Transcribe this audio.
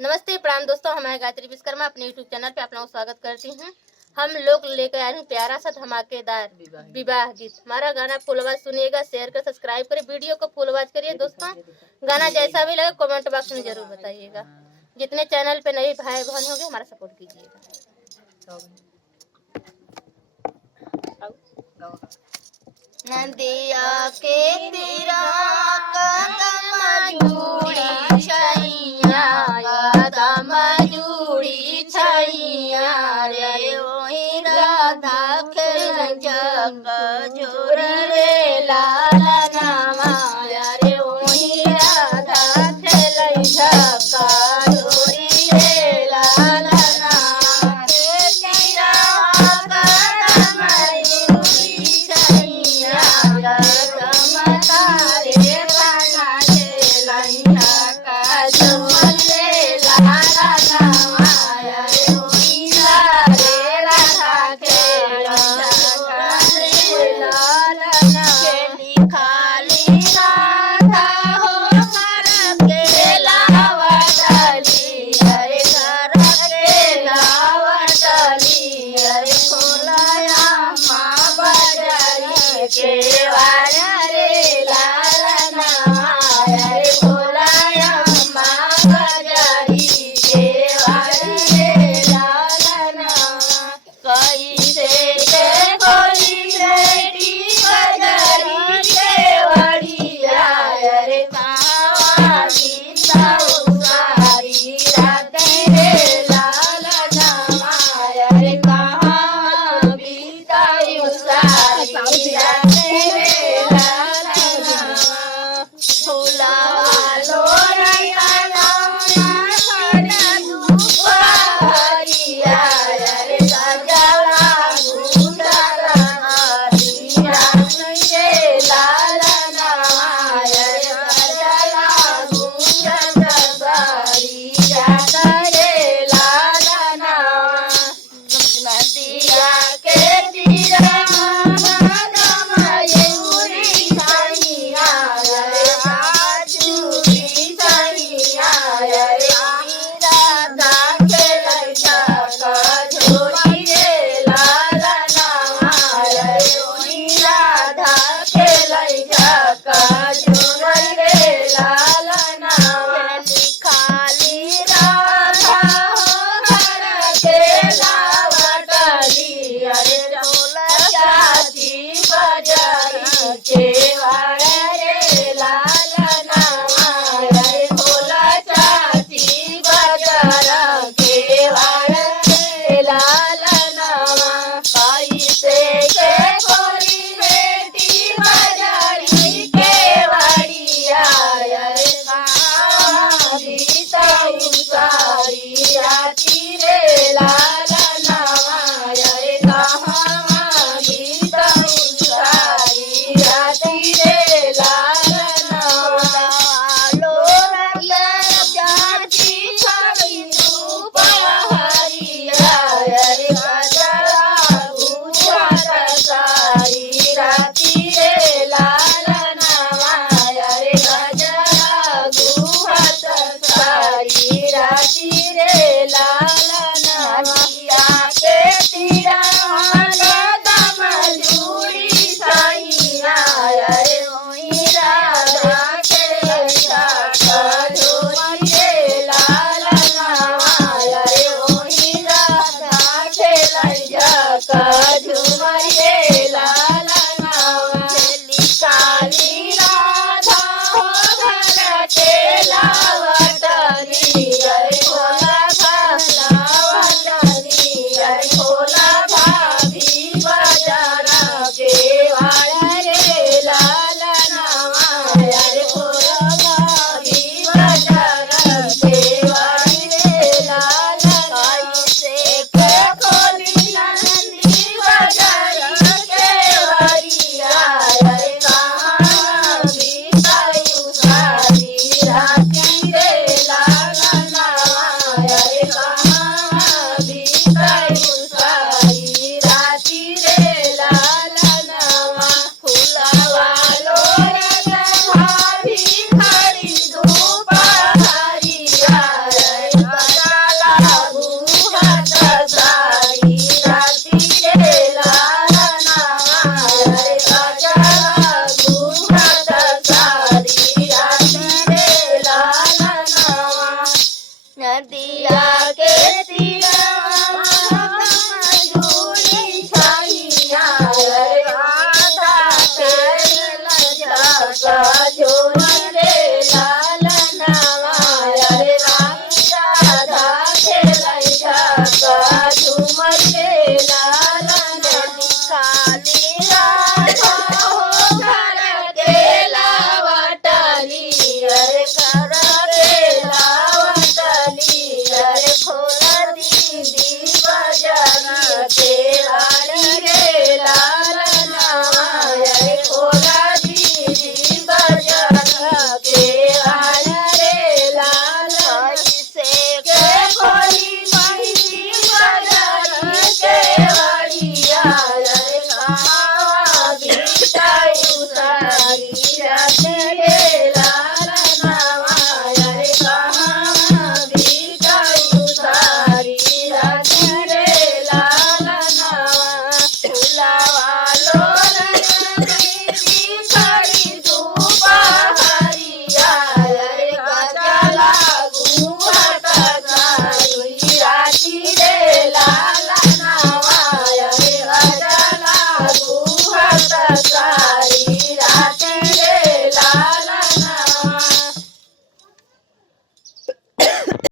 नमस्ते प्रणाम दोस्तों, हमारे गायत्री विश्वकर्मा अपने यूट्यूब चैनल पे अपना स्वागत करती हूँ। हम लोग लेकर आए हैं प्यारा सा धमाकेदार विवाह गीत। हमारा गाना फुल आवाज सुनिएगा, शेयर कर, सब्सक्राइब करें, वीडियो को फुल आवाज करिए दोस्तों। गाना जैसा भी लगे कमेंट बॉक्स में जरूर बताइएगा। जितने चैनल पे नए भाई बहन होंगे हमारा सपोर्ट कीजिएगा। नदिया के तीरा कदम जुड़ी छैया, कदम जुड़ी छैया रे ओही राधा खेलन जग जोर रे लाल नामा रे ओही राधा खेलन जग जोरी रे लाल नामा के तीरा कदम जुड़ी छैया, लिखा दिया के झूली छाइया अरे राधा झूली रे लाल नावा अरे राधा झूमर रे लाल काली राधा हो घर के लावटली अरे घर के लावटली अरे खोला दीदी बाजार के वाली रे लाल नावा अरे खोला दीदी बाजार के वाली रे लाल से के खोली महिषी बाजार के वालिया अरे कहाँ बिताई सारी रात रे लाल नावा अरे कहाँ बिताई सारी रात रे लाल नावा फुलावा